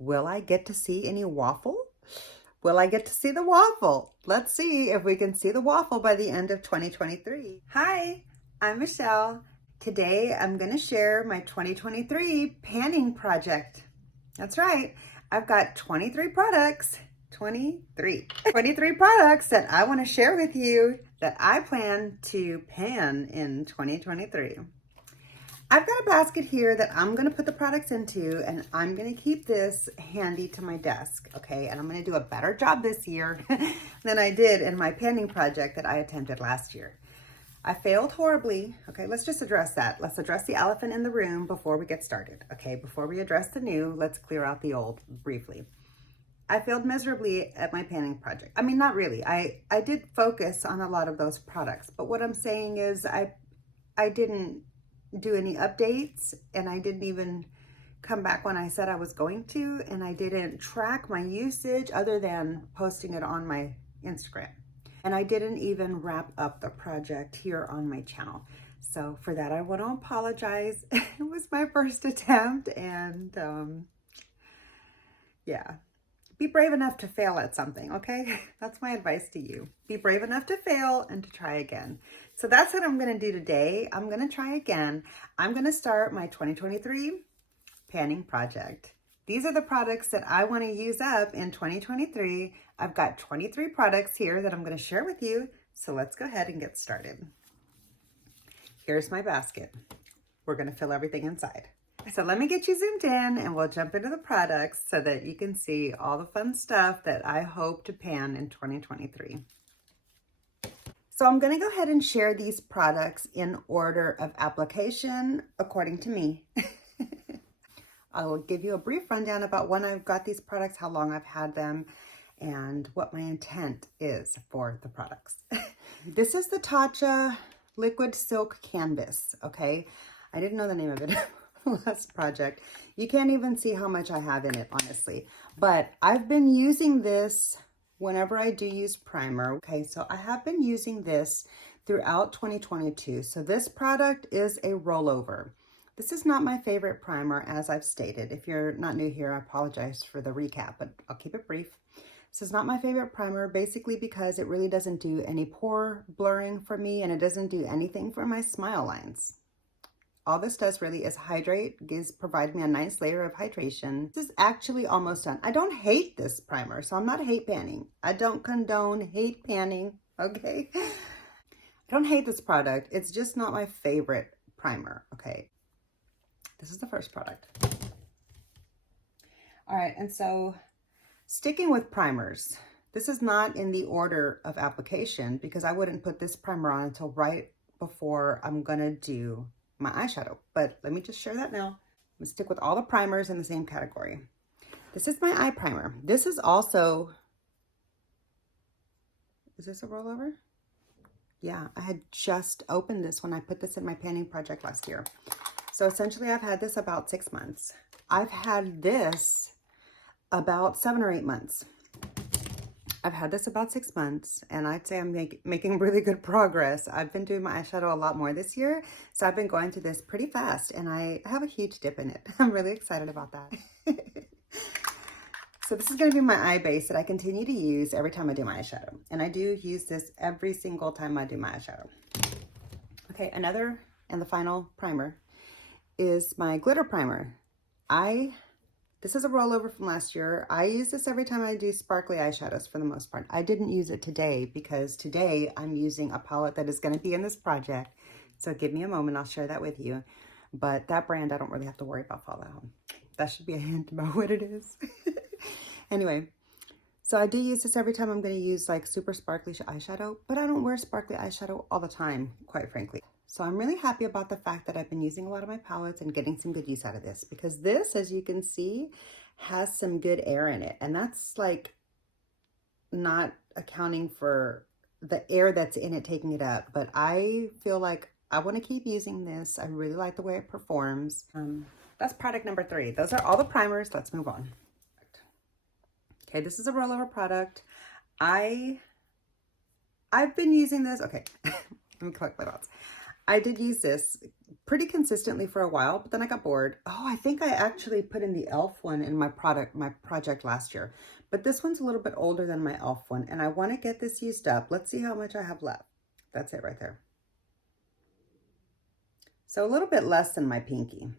Will I get to see any waffle? Will I get to see the waffle? Let's see if we can see the waffle by the end of 2023. Hi, I'm Michelle. Today I'm going to share my 2023 panning project. That's right. I've got 23 products, 23 products that I want to share with you that I plan to pan in 2023. I've got a basket here that I'm going to put the products into, and I'm going to keep this handy to my desk, okay? And I'm going to do a better job this year than I did in my panning project that I attempted last year. I failed horribly. Okay, let's just address that. Let's address the elephant in the room before we get started, okay? Before we address the new, let's clear out the old briefly. I failed miserably at my panning project. I mean, not really. I did focus on a lot of those products, but what I'm saying is I didn't do any updates, and I didn't even come back when I said I was going to, and I didn't track my usage other than posting it on my Instagram. And I didn't even wrap up the project here on my channel. So for that, I want to apologize. It was my first attempt, and yeah. Be brave enough to fail at something, okay? That's my advice to you. Be brave enough to fail and to try again. So that's what I'm gonna do today. I'm gonna try again. I'm gonna start my 2023 panning project. These are the products that I wanna use up in 2023. I've got 23 products here that I'm gonna share with you. So let's go ahead and get started. Here's my basket. We're gonna fill everything inside. So let me get you zoomed in and we'll jump into the products so that you can see all the fun stuff that I hope to pan in 2023. So I'm going to go ahead and share these products in order of application according to me. I will give you a brief rundown about when I've got these products, how long I've had them, and what my intent is for the products. This is the Tatcha Liquid Silk Canvas, okay? I didn't know the name of it. Last project. You can't even see how much I have in it, honestly. But I've been using this whenever I do use primer. Okay, so I have been using this throughout 2022. So this product is a rollover. This is not my favorite primer, as I've stated. If you're not new here, I apologize for the recap, but I'll keep it brief. This is not my favorite primer, basically because it really doesn't do any pore blurring for me, and it doesn't do anything for my smile lines. All this does really is hydrate, provide me a nice layer of hydration. This is actually almost done. I don't hate this primer, so I'm not hate panning. I don't condone hate panning, okay? I don't hate this product. It's just not my favorite primer, okay? This is the first product. All right, and so sticking with primers, this is not in the order of application because I wouldn't put this primer on until right before I'm gonna do my eyeshadow, but let me just share that now. I'm gonna stick with all the primers in the same category. This is my eye primer. This is also, is this a rollover? Yeah, I had just opened this when I put this in my panning project last year. So essentially I've had this about 6 months. I've had this about 7 or 8 months. I've had this about 6 months, and I'd say I'm making really good progress. I've been doing my eyeshadow a lot more this year, so I've been going through this pretty fast, and I have a huge dip in it. I'm really excited about that. So this is going to be my eye base that I continue to use every time I do my eyeshadow, and I do use this every single time I do my eyeshadow. Okay, another and the final primer is my glitter primer. This is a rollover from last year. I use this every time I do sparkly eyeshadows for the most part. I didn't use it today because today I'm using a palette that is going to be in this project. So give me a moment, I'll share that with you. But that brand, I don't really have to worry about fallout. That should be a hint about what it is. Anyway, so I do use this every time I'm going to use like super sparkly eyeshadow, but I don't wear sparkly eyeshadow all the time, quite frankly. So I'm really happy about the fact that I've been using a lot of my palettes and getting some good use out of this, because this, as you can see, has some good air in it. And that's like not accounting for the air that's in it taking it up. But I feel like I want to keep using this. I really like the way it performs. That's product number 3. Those are all the primers. Let's move on. Okay, this is a rollover product. I've been using this. Okay, let me collect my thoughts. I did use this pretty consistently for a while, but then I got bored. Oh, I think I actually put in the e.l.f. one in my project last year. But this one's a little bit older than my e.l.f. one, and I want to get this used up. Let's see how much I have left. That's it right there. So a little bit less than my pinky,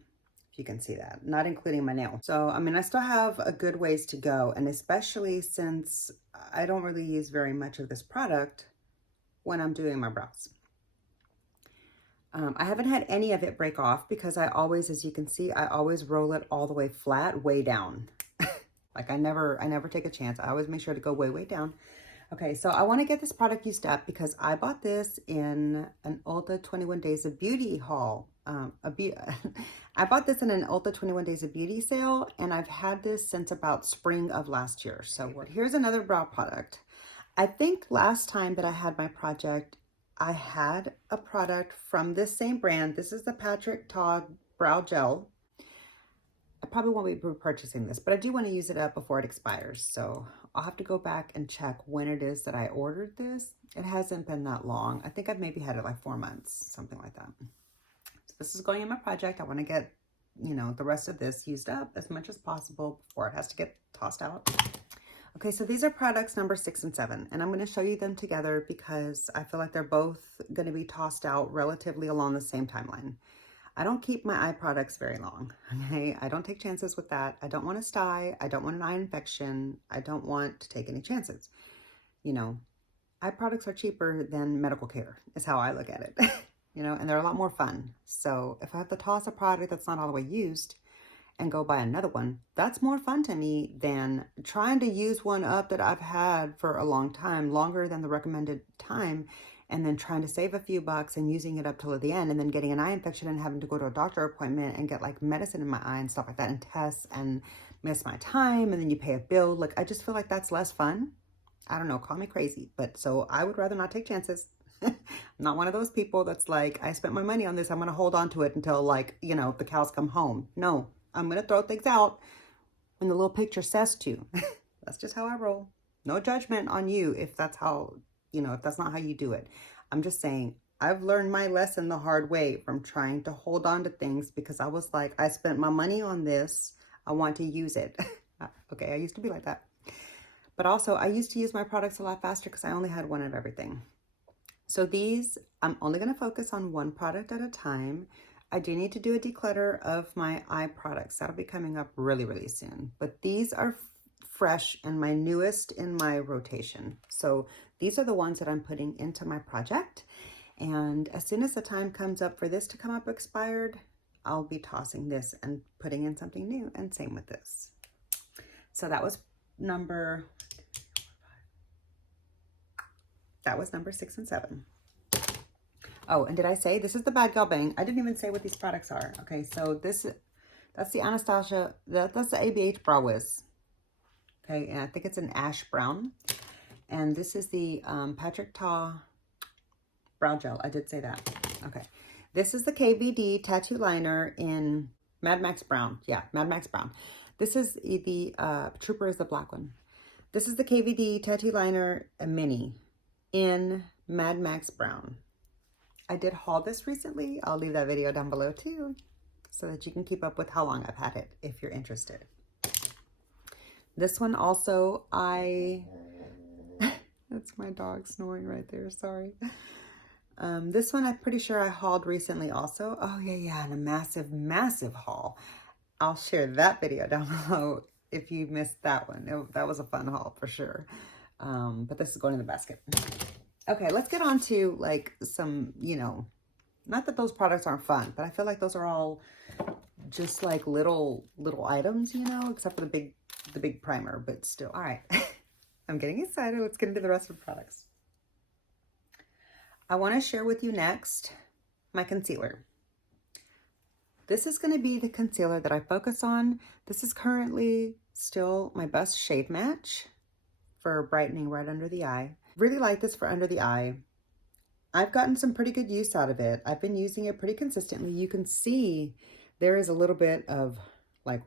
if you can see that, not including my nail. So, I mean, I still have a good ways to go, and especially since I don't really use very much of this product when I'm doing my brows. I haven't had any of it break off because I always, as you can see, I always roll it all the way flat, way down. Like I never take a chance. I always make sure to go way, way down. Okay, so I want to get this product used up because I bought this in an Ulta 21 Days of Beauty haul. I bought this in an Ulta 21 Days of Beauty sale, and I've had this since about spring of last year. So here's another brow product. I think last time that I had my project, I had a product from this same brand. This is the Patrick Ta Brow Gel. I probably won't be repurchasing this, but I do want to use it up before it expires. So I'll have to go back and check when it is that I ordered this. It hasn't been that long. I think I've maybe had it like 4 months, something like that. So this is going in my project. I want to get, you know, the rest of this used up as much as possible before it has to get tossed out. Okay, so these are products number 6 and 7, and I'm going to show you them together because I feel like they're both going to be tossed out relatively along the same timeline. I don't keep my eye products very long, okay? I don't take chances with that. I don't want a sty. I don't want an eye infection. I don't want to take any chances. You know, eye products are cheaper than medical care is how I look at it, you know, and they're a lot more fun. So if I have to toss a product that's not all the way used and go buy another one, that's more fun to me than trying to use one up that I've had for a long time, longer than the recommended time, and then trying to save a few bucks and using it up till the end, and then getting an eye infection and having to go to a doctor appointment and get like medicine in my eye and stuff like that and tests and miss my time, and then you pay a bill. Like, I just feel like that's less fun. I don't know, call me crazy, but so I would rather not take chances. I'm not one of those people that's like, I spent my money on this, I'm gonna hold on to it until, like, you know, the cows come home. No, I'm gonna throw things out when the little picture says to. That's just how I roll. No judgment on you if that's how, you know, if that's not how you do it. I'm just saying, I've learned my lesson the hard way from trying to hold on to things because I was like, I spent my money on this, I want to use it. Okay, I used to be like that. But also, I used to use my products a lot faster because I only had one of everything. So these, I'm only going to focus on one product at a time. I do need to do a declutter of my eye products. That'll be coming up really, really soon. But these are fresh and my newest in my rotation. So these are the ones that I'm putting into my project. And as soon as the time comes up for this to come up expired, I'll be tossing this and putting in something new, and same with this. So that was number 6 and 7. Oh, and did I say this is the Bad Gal Bang? I didn't even say what these products are. Okay, so that's the Anastasia, that's the ABH Brow Wiz. Okay, and I think it's an ash brown. And this is the Patrick Ta Brow Gel. I did say that. Okay, this is the KVD Tattoo Liner in Mad Max Brown. Yeah, Mad Max Brown. This is the Trooper is the black one. This is the KVD Tattoo Liner Mini in Mad Max Brown. I did haul this recently. I'll leave that video down below too, so that you can keep up with how long I've had it if you're interested. This one also, that's my dog snoring right there, sorry. This one I'm pretty sure I hauled recently also. Oh yeah, and a massive, massive haul. I'll share that video down below if you missed that one. That was a fun haul for sure. But this is going in the basket. Okay, let's get on to like some, you know, not that those products aren't fun, but I feel like those are all just like little items, you know, except for the big primer, but still. All right, I'm getting excited. Let's get into the rest of the products. I want to share with you next my concealer. This is going to be the concealer that I focus on. This is currently still my best shade match for brightening right under the eye. Really like this for under the eye. I've gotten some pretty good use out of it. I've been using it pretty consistently. You can see there is a little bit of like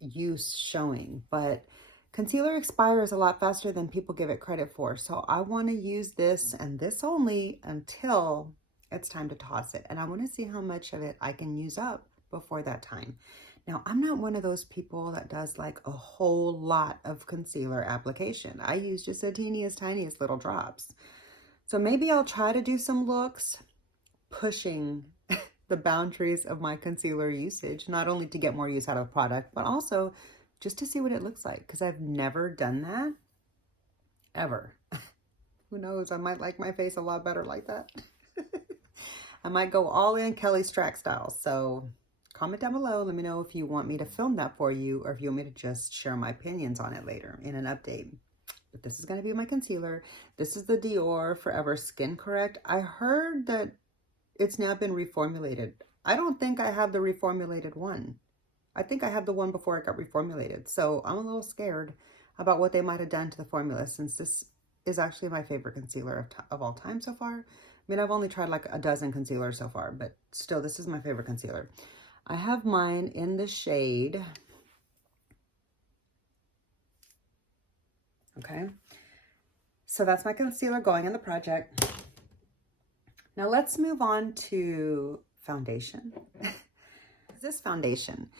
use showing, but concealer expires a lot faster than people give it credit for. So I want to use this and this only until it's time to toss it. And I want to see how much of it I can use up before that time. Now, I'm not one of those people that does like a whole lot of concealer application. I use just the teeniest, tiniest little drops. So maybe I'll try to do some looks pushing the boundaries of my concealer usage, not only to get more use out of the product, but also just to see what it looks like, because I've never done that, ever. Who knows, I might like my face a lot better like that. I might go all in Kelly Strack style. So comment down below, let me know if you want me to film that for you, or if you want me to just share my opinions on it later in an update. But this is going to be my concealer. This is the Dior Forever Skin Correct. I heard that it's now been reformulated. I don't think I have the reformulated one. I think I have the one before it got reformulated. So I'm a little scared about what they might have done to the formula, since this is actually my favorite concealer of all time so far. I mean, I've only tried like a dozen concealers so far, but still, this is my favorite concealer. I have mine in the shade. Okay. So that's my concealer going in the project. Now let's move on to foundation. This foundation.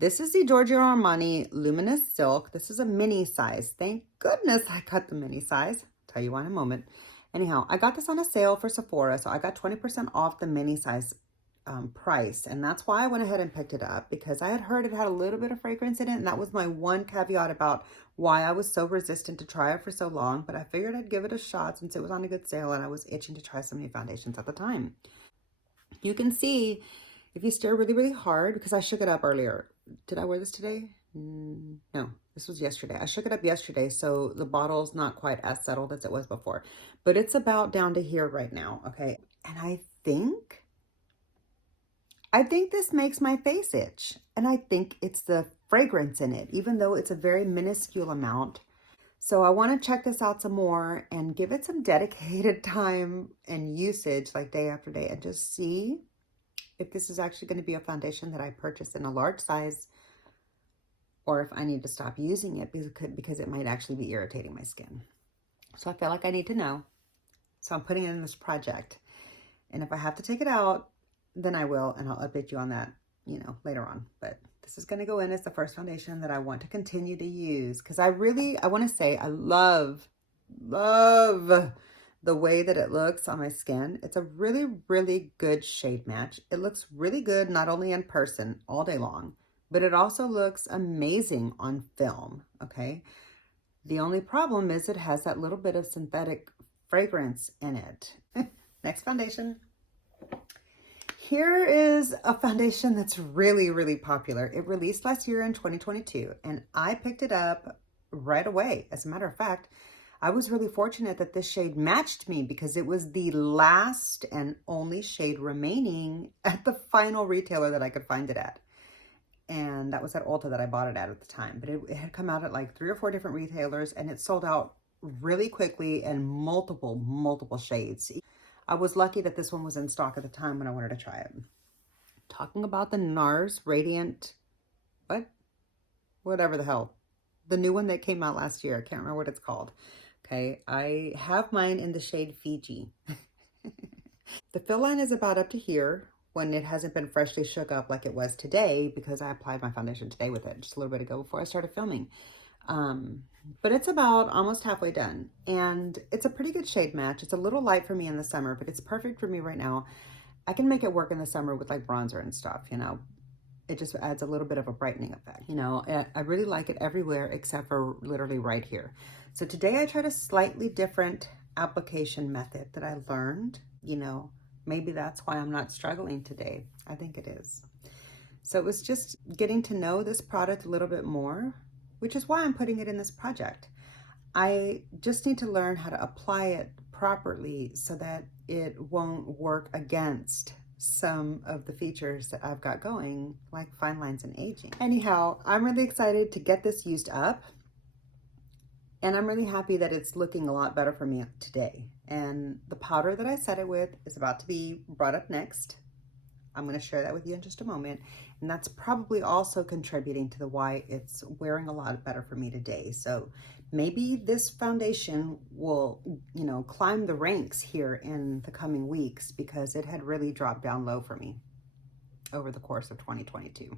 This is the Giorgio Armani Luminous Silk. This is a mini size. Thank goodness I got the mini size. I'll tell you why in a moment. Anyhow, I got this on a sale for Sephora, so I got 20% off the mini size price, and that's why I went ahead and picked it up, because I had heard it had a little bit of fragrance in it, and that was my one caveat about why I was so resistant to try it for so long. But I figured I'd give it a shot since it was on a good sale, and I was itching to try some new foundations at the time. You can see if you stare really, really hard, because I shook it up earlier. Did I wear this today? No, this was yesterday. I shook it up yesterday, so the bottle's not quite as settled as it was before, but it's about down to here right now, okay? And I think this makes my face itch, and I think it's the fragrance in it, even though it's a very minuscule amount. So I want to check this out some more and give it some dedicated time and usage, like day after day, and just see if this is actually going to be a foundation that I purchase in a large size, or if I need to stop using it because it might actually be irritating my skin. So I feel like I need to know. So I'm putting it in this project. And if I have to take it out, then I will, and I'll update you on that, you know, later on. But this is going to go in as the first foundation that I want to continue to use, because I want to say I love the way that it looks on my skin. It's a really, really good shade match. It looks really good, not only in person all day long, but it also looks amazing on film, okay? The only problem is it has that little bit of synthetic fragrance in it. Next foundation. Here is a foundation that's really, really popular. It released last year in 2022, and I picked it up right away. As a matter of fact, I was really fortunate that this shade matched me, because it was the last and only shade remaining at the final retailer that I could find it at. And that was at Ulta that I bought it at the time. But it had come out at like 3 or 4 different retailers, and it sold out really quickly in multiple shades. I was lucky that this one was in stock at the time when I wanted to try it. Talking about the Nars Radiant, whatever the hell. The new one that came out last year. I can't remember what it's called. Okay, I have mine in the shade Fiji. The fill line is about up to here when it hasn't been freshly shook up like it was today, because I applied my foundation today with it just a little bit ago before I started filming. But it's about almost halfway done, and it's a pretty good shade match. It's a little light for me in the summer, but it's perfect for me right now. I can make it work in the summer with like bronzer and stuff, you know. It just adds a little bit of a brightening effect, you know. I really like it everywhere except for literally right here. So today I tried a slightly different application method that I learned, you know. Maybe that's why I'm not struggling today. I think it is. So it was just getting to know this product a little bit more, which is why I'm putting it in this project. I just need to learn how to apply it properly so that it won't work against some of the features that I've got going, like fine lines and aging. Anyhow, I'm really excited to get this used up, and I'm really happy that it's looking a lot better for me today. And the powder that I set it with is about to be brought up next. I'm going to share that with you in just a moment. And that's probably also contributing to the why it's wearing a lot better for me today. So maybe this foundation will, you know, climb the ranks here in the coming weeks, because it had really dropped down low for me over the course of 2022.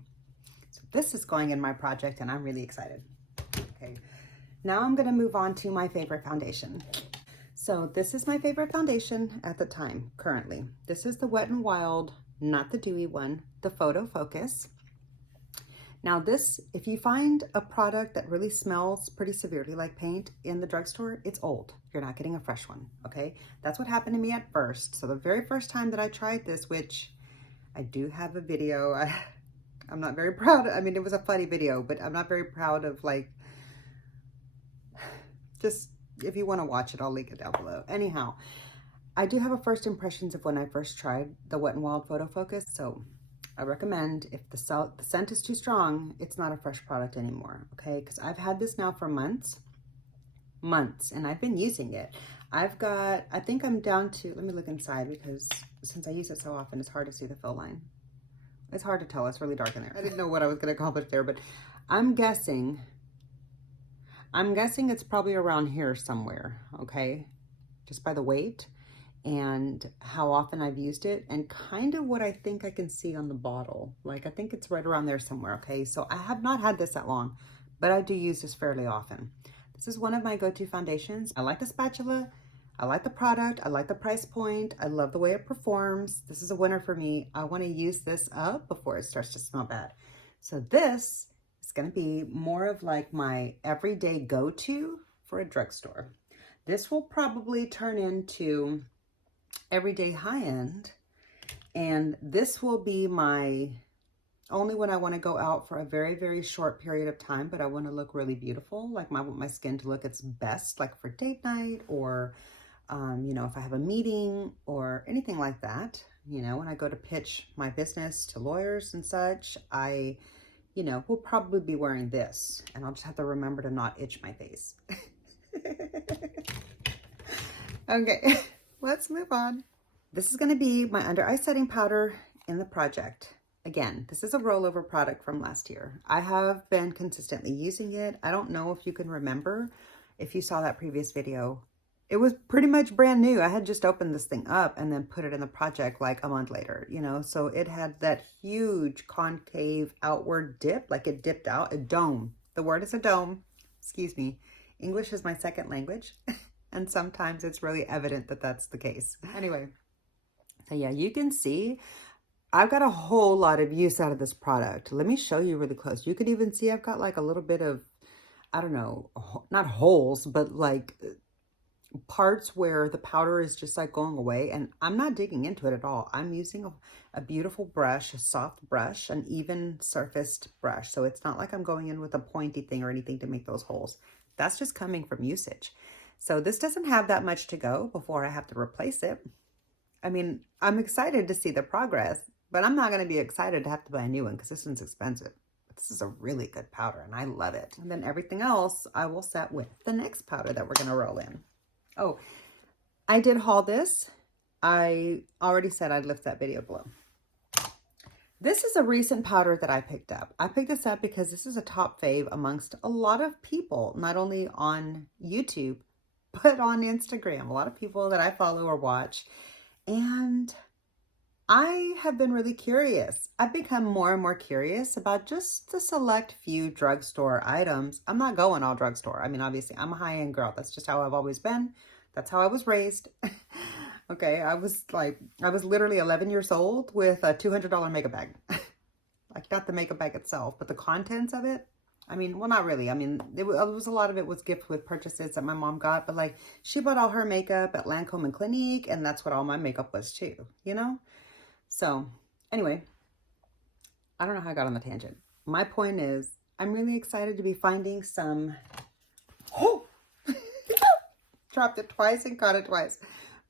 So this is going in my project and I'm really excited. Okay, now I'm going to move on to my favorite foundation. So this is my favorite foundation at the time, currently. This is the Wet n Wild, not the dewy one, the Photo Focus. Now this, if you find a product that really smells pretty severely like paint in the drugstore, it's old. You're not getting a fresh one, okay? That's what happened to me at first. So the very first time that I tried this, which I do have a video, I'm not very proud. I mean, it was a funny video, but I'm not very proud of, like, just, if you want to watch it, I'll link it down below. Anyhow, I do have a first impressions of when I first tried the Wet n Wild Photo Focus. So I recommend, if the scent is too strong, it's not a fresh product anymore, okay? Because I've had this now for months, and I've been using it. I've got, I think I'm down to, let me look inside, because since I use it so often, it's hard to see the fill line. It's hard to tell, it's really dark in there. I didn't know what I was gonna accomplish there, but I'm guessing it's probably around here somewhere, okay? Just by the weight and how often I've used it, and kind of what I think I can see on the bottle. Like, I think it's right around there somewhere, okay? So I have not had this that long, but I do use this fairly often. This is one of my go-to foundations. I like the spatula, I like the product, I like the price point, I love the way it performs. This is a winner for me. I wanna use this up before it starts to smell bad. So this is gonna be more of like my everyday go-to for a drugstore. This will probably turn into everyday high-end, and this will be my only when I want to go out for a very, very short period of time, but I want to look really beautiful. Like, I want my skin to look its best, like for date night, or you know, if I have a meeting or anything like that. You know, when I go to pitch my business to lawyers and such, I, you know, will probably be wearing this, and I'll just have to remember to not itch my face. Okay, let's move on. This is going to be my under eye setting powder in the project. Again, this is a rollover product from last year. I have been consistently using it. I don't know if you can remember, if you saw that previous video. It was pretty much brand new. I had just opened this thing up and then put it in the project like a month later, you know? So it had that huge concave outward dip, like it dipped out, a dome. The word is a dome, excuse me. English is my second language. And sometimes it's really evident that that's the case. Anyway, so yeah, you can see I've got a whole lot of use out of this product. Let me show you really close. You can even see I've got like a little bit of, I don't know, not holes, but like parts where the powder is just like going away, and I'm not digging into it at all. I'm using a beautiful brush, a soft brush, an even surfaced brush. So it's not like I'm going in with a pointy thing or anything to make those holes. That's just coming from usage. So this doesn't have that much to go before I have to replace it. I mean, I'm excited to see the progress, but I'm not going to be excited to have to buy a new one because this one's expensive. But this is a really good powder and I love it. And then everything else I will set with the next powder that we're going to roll in. Oh, I did haul this. I already said I'd lift that video below. This is a recent powder that I picked up. I picked this up because this is a top fave amongst a lot of people, not only on YouTube, but on Instagram. A lot of people that I follow or watch. And I have been really curious. I've become more and more curious about just the select few drugstore items. I'm not going all drugstore. I mean, obviously, I'm a high-end girl. That's just how I've always been. That's how I was raised. Okay, I was literally 11 years old with a $200 makeup bag. Like, not the makeup bag itself, but the contents of it. I mean, well, not really. I mean, it was a lot of it was gift with purchases that my mom got, but like she bought all her makeup at Lancome and Clinique, and that's what all my makeup was too, you know? So anyway, I don't know how I got on the tangent. My point is, I'm really excited to be finding some, oh, dropped it twice and caught it twice.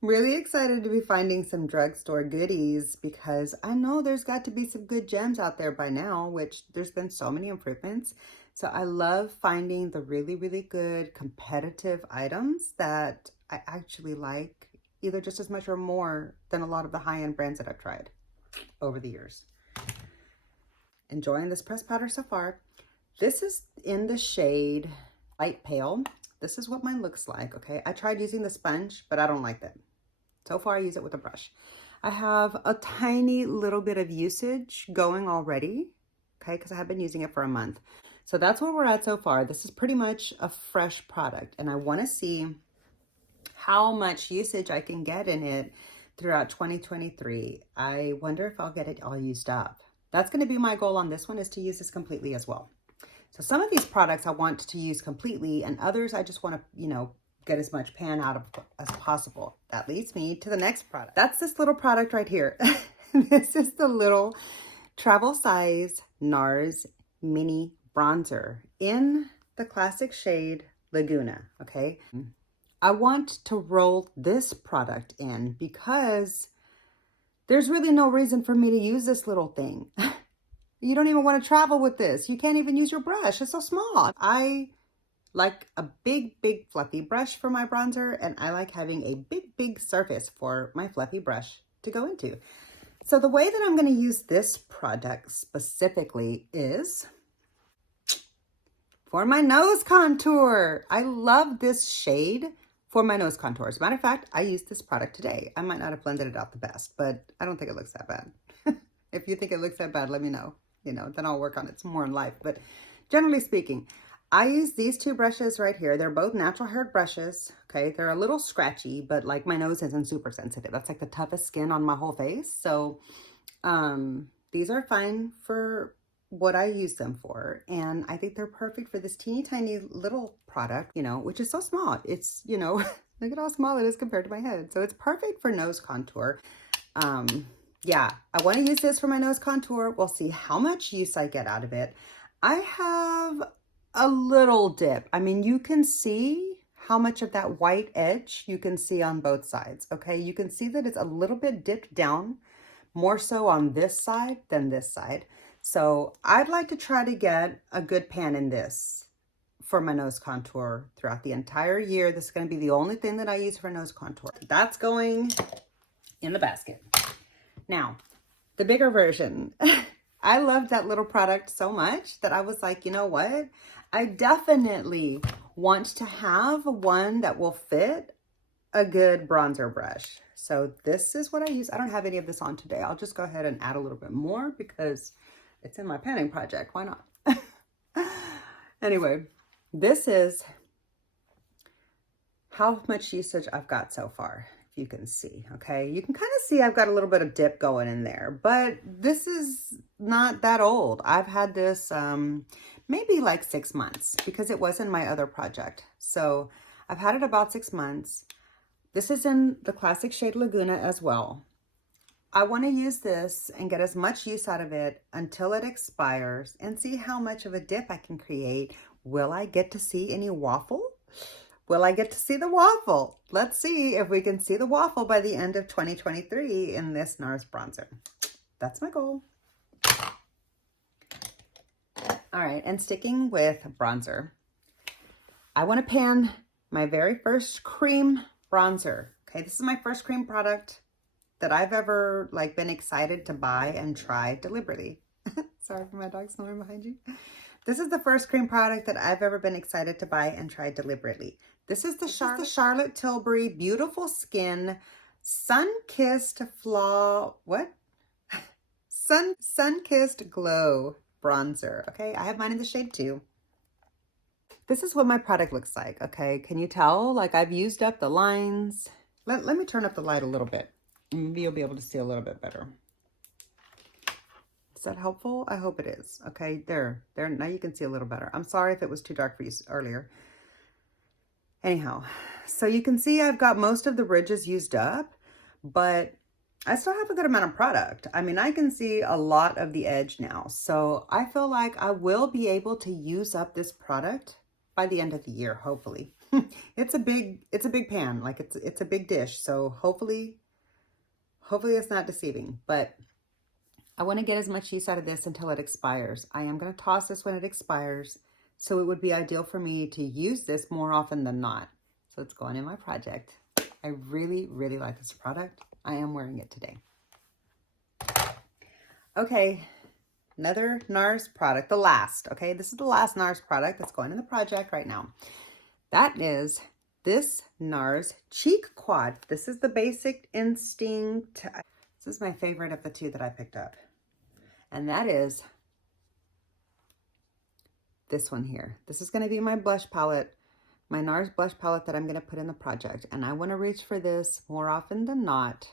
Really excited to be finding some drugstore goodies because I know there's got to be some good gems out there by now, which there's been so many improvements. So I love finding the really, really good competitive items that I actually like either just as much or more than a lot of the high-end brands that I've tried. over the years. Enjoying this pressed powder so far. This is in the shade Light Pale. This is what mine looks like, okay? I tried using the sponge, but I don't like that. So far, I use it with a brush. I have a tiny little bit of usage going already, okay? Because I have been using it for a month. So that's where we're at so far. This is pretty much a fresh product, and I want to see how much usage I can get in it throughout 2023. I wonder if I'll get it all used up. That's going to be my goal on this one, is to use this completely as well. So some of these products I want to use completely, and others I just want to, you know, get as much pan out of as possible. That leads me to the next product. That's this little product right here. This is the little travel size Nars mini bronzer in the classic shade Laguna, okay? I want to roll this product in because there's really no reason for me to use this little thing. You don't even want to travel with this. You can't even use your brush. It's so small. I like a big fluffy brush for my bronzer, and I like having a big surface for my fluffy brush to go into. So the way that I'm going to use this product specifically is for my nose contour. I love this shade for my nose contour. As a matter of fact, I used this product today. I might not have blended it out the best, but I don't think it looks that bad. If you think it looks that bad, let me know. You know, then I'll work on it some more in life. But generally speaking, I use these two brushes right here. They're both natural haired brushes. Okay, they're a little scratchy, but like my nose isn't super sensitive. That's like the toughest skin on my whole face. So these are fine for what I use them for. And I think they're perfect for this teeny tiny little product, you know, which is so small. It's, you know, look at how small it is compared to my head. So it's perfect for nose contour. Yeah, I want to use this for my nose contour. We'll see how much use I get out of it. I have a little dip. I mean, you can see how much of that white edge you can see on both sides, okay? You can see that it's a little bit dipped down, more so on this side than this side. So I'd like to try to get a good pan in this for my nose contour throughout the entire year. This is going to be the only thing that I use for nose contour. That's going in the basket. Now, the bigger version. I loved that little product so much that I was like, you know what? I definitely want to have one that will fit a good bronzer brush. So this is what I use. I don't have any of this on today. I'll just go ahead and add a little bit more because it's in my panning project. Why not? Anyway, this is how much usage I've got so far. You can see, okay? You can kind of see I've got a little bit of dip going in there, but this is not that old. I've had this maybe like 6 months because it was in my other project. So I've had it about 6 months. This is in the classic shade Laguna as well. I want to use this and get as much use out of it until it expires and see how much of a dip I can create. Will I get to see any waffle? Will I get to see the waffle? Let's see if we can see the waffle by the end of 2023 in this Nars bronzer. That's my goal. All right, and sticking with bronzer, I want to pan my very first cream bronzer. Okay, this is my first cream product that I've ever like been excited to buy and try deliberately. Sorry for my dog snoring behind you. This is the first cream product that I've ever been excited to buy and try deliberately. This is the Charlotte Tilbury Beautiful Skin Sun-Kissed Sun-Kissed Glow Bronzer. Okay, I have mine in the shade 2. This is what my product looks like, okay? Can you tell? Like I've used up the lines. Let me turn up the light a little bit. Maybe you'll be able to see a little bit better. Is that helpful? I hope it is. Okay, there. Now you can see a little better. I'm sorry if it was too dark for you earlier. Anyhow, so you can see I've got most of the ridges used up, but I still have a good amount of product. I mean, I can see a lot of the edge now. So I feel like I will be able to use up this product by the end of the year, hopefully. It's a big pan, like it's a big dish. So hopefully it's not deceiving, but I want to get as much use out of this until it expires. I am going to toss this when it expires. So it would be ideal for me to use this more often than not. So it's going in my project. I really like this product. I am wearing it today. Okay, another Nars product, the last, okay? This is the last Nars product that's going in the project right now. That is this Nars Cheek Quad. This is the Basic Instinct. This is my favorite of the two that I picked up. And that is this one here. This is going to be my blush palette, my Nars blush palette that I'm going to put in the project. And I want to reach for this more often than not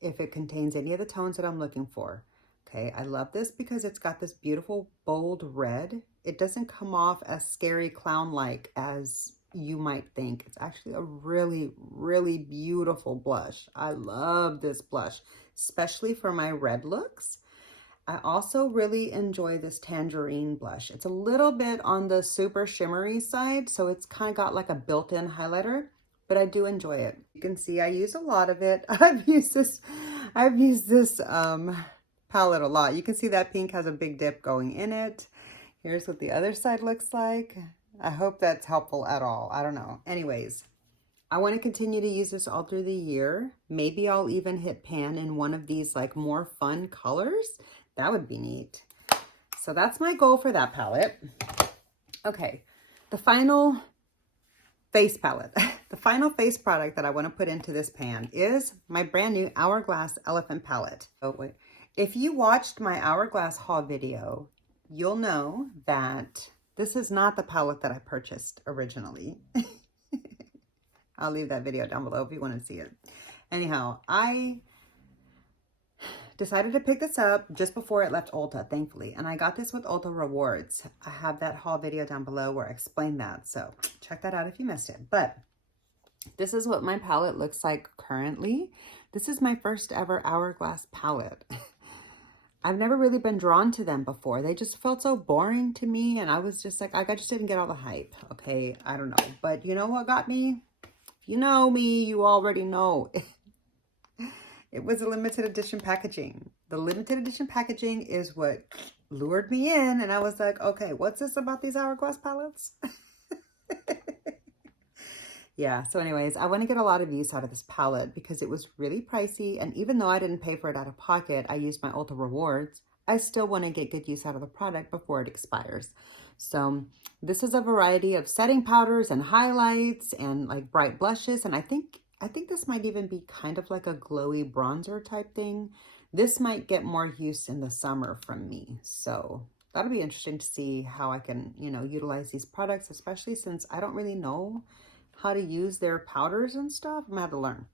if it contains any of the tones that I'm looking for. Okay, I love this because it's got this beautiful bold red. It doesn't come off as scary clown-like as you might think. It's actually a really, really beautiful blush. I love this blush, especially for my red looks. I also really enjoy this tangerine blush. It's a little bit on the super shimmery side, so it's kind of got like a built-in highlighter, but I do enjoy it. You can see I use a lot of it. I've used this palette a lot. You can see that pink has a big dip going in it. Here's what the other side looks like. I hope that's helpful at all. I don't know. Anyways, I want to continue to use this all through the year. Maybe I'll even hit pan in one of these like more fun colors. That would be neat. So that's my goal for that palette. Okay, the final face palette. The final face product that I want to put into this pan is my brand new Hourglass Elephant Palette. Oh, wait. If you watched my Hourglass haul video, you'll know that this is not the palette that I purchased originally. I'll leave that video down below if you want to see it. Anyhow, I decided to pick this up just before it left Ulta, thankfully. And I got this with Ulta Rewards. I have that haul video down below where I explain that. So check that out if you missed it. But this is what my palette looks like currently. This is my first ever Hourglass palette. I've never really been drawn to them before. They just felt so boring to me. And I was just like, I just didn't get all the hype. Okay, I don't know. But you know what got me? You know me, you already know. It was a limited edition packaging. The limited edition packaging is what lured me in. And I was like, okay, what's this about these Hourglass palettes? Yeah, so anyways, I want to get a lot of use out of this palette because it was really pricey. And even though I didn't pay for it out of pocket, I used my Ulta Rewards. I still want to get good use out of the product before it expires. So this is a variety of setting powders and highlights and like bright blushes. And I think this might even be kind of like a glowy bronzer type thing. This might get more use in the summer from me. So that'll be interesting to see how I can, you know, utilize these products, especially since I don't really know how to use their powders and stuff. I'm gonna have to learn.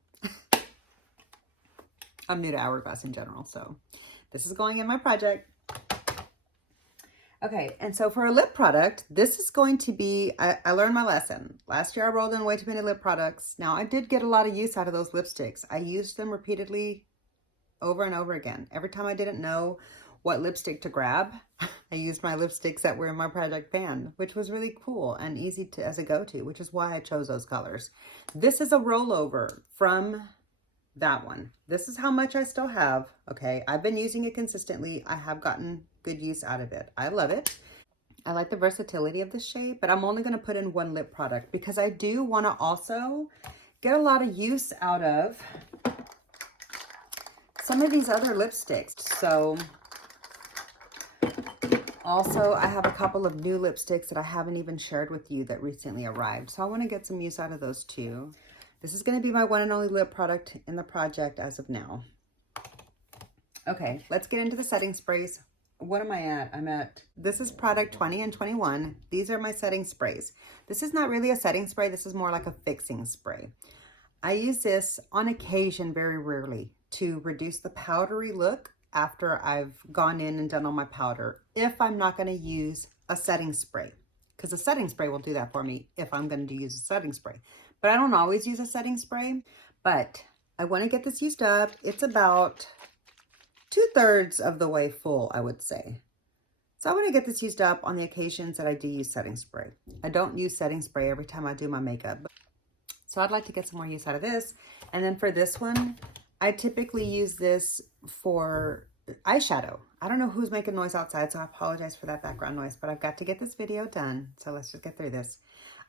I'm new to Hourglass in general, so this is going in my project. Okay, and so for a lip product, this is going to be, I learned my lesson. Last year I rolled in way too many lip products. Now I did get a lot of use out of those lipsticks. I used them repeatedly over and over again. Every time I didn't know what lipstick to grab, I used my lipsticks that were in my project pan, which was really cool and easy to as a go-to, which is why I chose those colors. This is a rollover from that one. This is how much I still have. Okay, I've been using it consistently. I have gotten good use out of it. I love it. I like the versatility of the shade, but I'm only going to put in one lip product because I do want to also get a lot of use out of some of these other lipsticks. So also, I have a couple of new lipsticks that I haven't even shared with you that recently arrived. So I want to get some use out of those too. This is going to be my one and only lip product in the project as of now. Okay, let's get into the setting sprays. What am I at? This is product 20 and 21. These are my setting sprays. This is not really a setting spray. This is more like a fixing spray. I use this on occasion, very rarely, to reduce the powdery look after I've gone in and done all my powder, if I'm not going to use a setting spray, because a setting spray will do that for me if I'm going to use a setting spray. But I don't always use a setting spray, but I want to get this used up. It's about 2/3 of the way full, I would say. So I want to get this used up on the occasions that I do use setting spray. I don't use setting spray every time I do my makeup. So I'd like to get some more use out of this. And then for this one, I typically use this for eyeshadow. I don't know who's making noise outside, so I apologize for that background noise, but I've got to get this video done. So let's just get through this.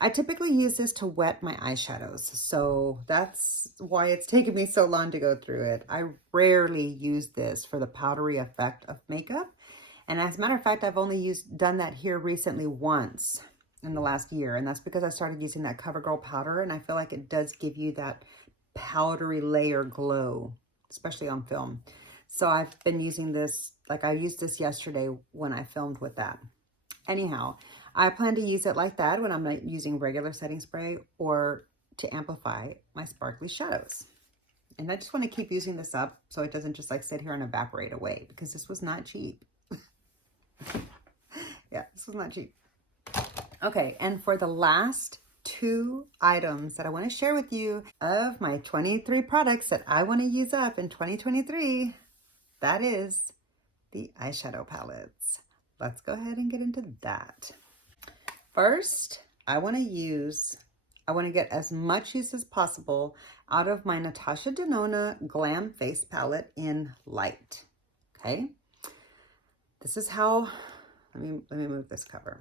I typically use this to wet my eyeshadows, so that's why it's taken me so long to go through it. I rarely use this for the powdery effect of makeup. And as a matter of fact, I've only done that here recently once in the last year. And that's because I started using that CoverGirl powder. And I feel like it does give you that powdery layer glow, especially on film. So I've been using this, like I used this yesterday when I filmed with that. Anyhow, I plan to use it like that when I'm not using regular setting spray or to amplify my sparkly shadows. And I just want to keep using this up so it doesn't just like sit here and evaporate away, because this was not cheap. Yeah, this was not cheap. Okay, and for the last 2 items that I want to share with you of my 23 products that I want to use up in 2023, that is the eyeshadow palettes. Let's go ahead and get into that. First, I want to get as much use as possible out of my Natasha Denona Glam Face Palette in Light. Okay, this is how, let me move this cover.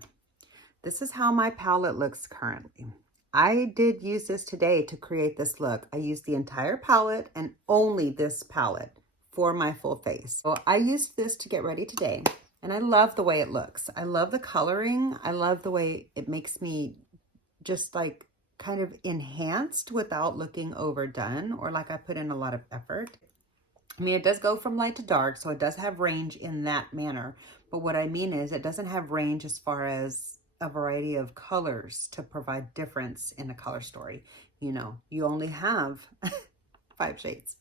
This is how my palette looks currently. I did use this today to create this look. I used the entire palette and only this palette for my full face. So I used this to get ready today. And I love the way it looks. I love the coloring. I love the way it makes me just like kind of enhanced without looking overdone or like I put in a lot of effort. I mean, it does go from light to dark, so it does have range in that manner. But what I mean is it doesn't have range as far as a variety of colors to provide difference in a color story. You know, you only have 5 shades.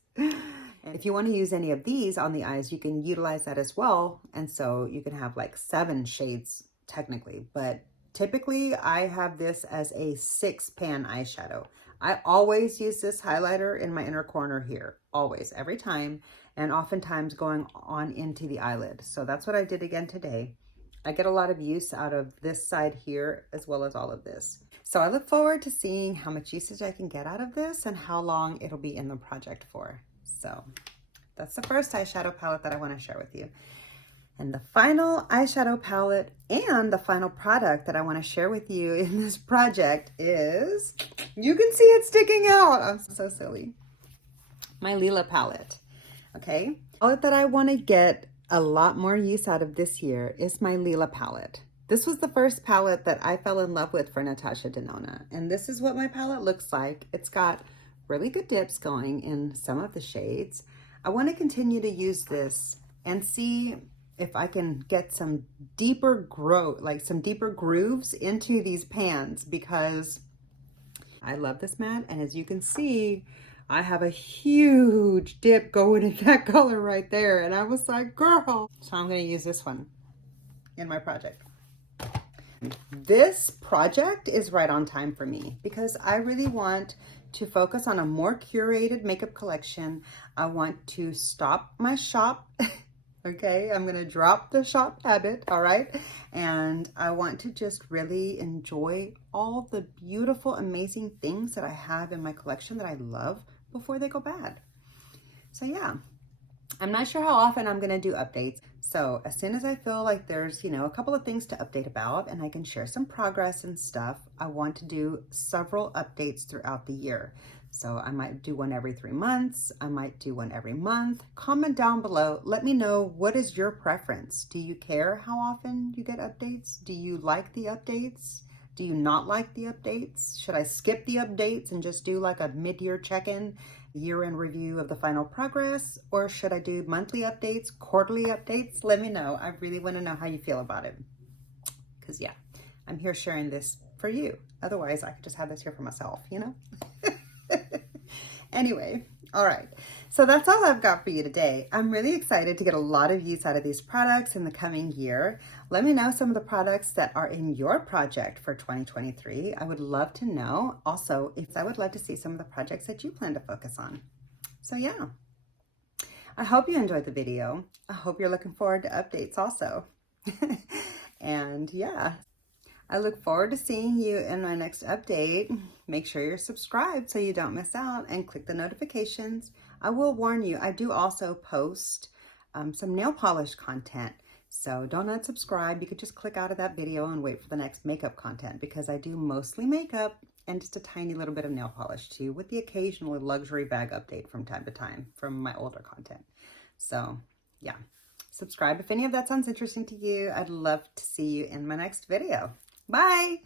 If you want to use any of these on the eyes, you can utilize that as well. And so you can have like 7 shades technically, but typically I have this as a 6-pan eyeshadow. I always use this highlighter in my inner corner here, always, every time, and oftentimes going on into the eyelid. So that's what I did again today. I get a lot of use out of this side here as well as all of this. So I look forward to seeing how much usage I can get out of this and how long it'll be in the project for. So that's the first eyeshadow palette that I want to share with you. And the final eyeshadow palette and the final product that I want to share with you in this project is, you can see it sticking out. I'm so silly. My Lila palette. Okay. Palette that I want to get a lot more use out of this year is my Lila palette. This was the first palette that I fell in love with for Natasha Denona. And this is what my palette looks like. It's got really good dips going in some of the shades. I want to continue to use this and see if I can get some deeper grooves into these pans, because I love this matte. And as you can see, I have a huge dip going in that color right there. And I was like, girl. So I'm going to use this one in my project. This project is right on time for me because I really want to focus on a more curated makeup collection. I want to stop my shop. Okay, I'm gonna drop the shop habit, all right? And I want to just really enjoy all the beautiful, amazing things that I have in my collection that I love before they go bad. So yeah, I'm not sure how often I'm gonna do updates. So as soon as I feel like there's, a couple of things to update about and I can share some progress and stuff, I want to do several updates throughout the year. So I might do one every 3 months. I might do one every month. Comment down below. Let me know, what is your preference? Do you care how often you get updates? Do you like the updates? Do you not like the updates? Should I skip the updates and just do like a mid-year check-in, year-end review of the final progress? Or should I do monthly updates, quarterly updates? Let me know. I really want to know how you feel about it. Because yeah, I'm here sharing this for you. Otherwise, I could just have this here for myself, Anyway, all right. So that's all I've got for you today. I'm really excited to get a lot of use out of these products in the coming year. Let me know some of the products that are in your project for 2023. I would love to know. Also, I would love to see some of the projects that you plan to focus on. So yeah, I hope you enjoyed the video. I hope you're looking forward to updates also. And yeah, I look forward to seeing you in my next update. Make sure you're subscribed so you don't miss out and click the notifications. I will warn you, I do also post some nail polish content. So don't unsubscribe. You could just click out of that video and wait for the next makeup content, because I do mostly makeup and just a tiny little bit of nail polish too, with the occasional luxury bag update from time to time from my older content. So yeah, subscribe if any of that sounds interesting to you. I'd love to see you in my next video. Bye.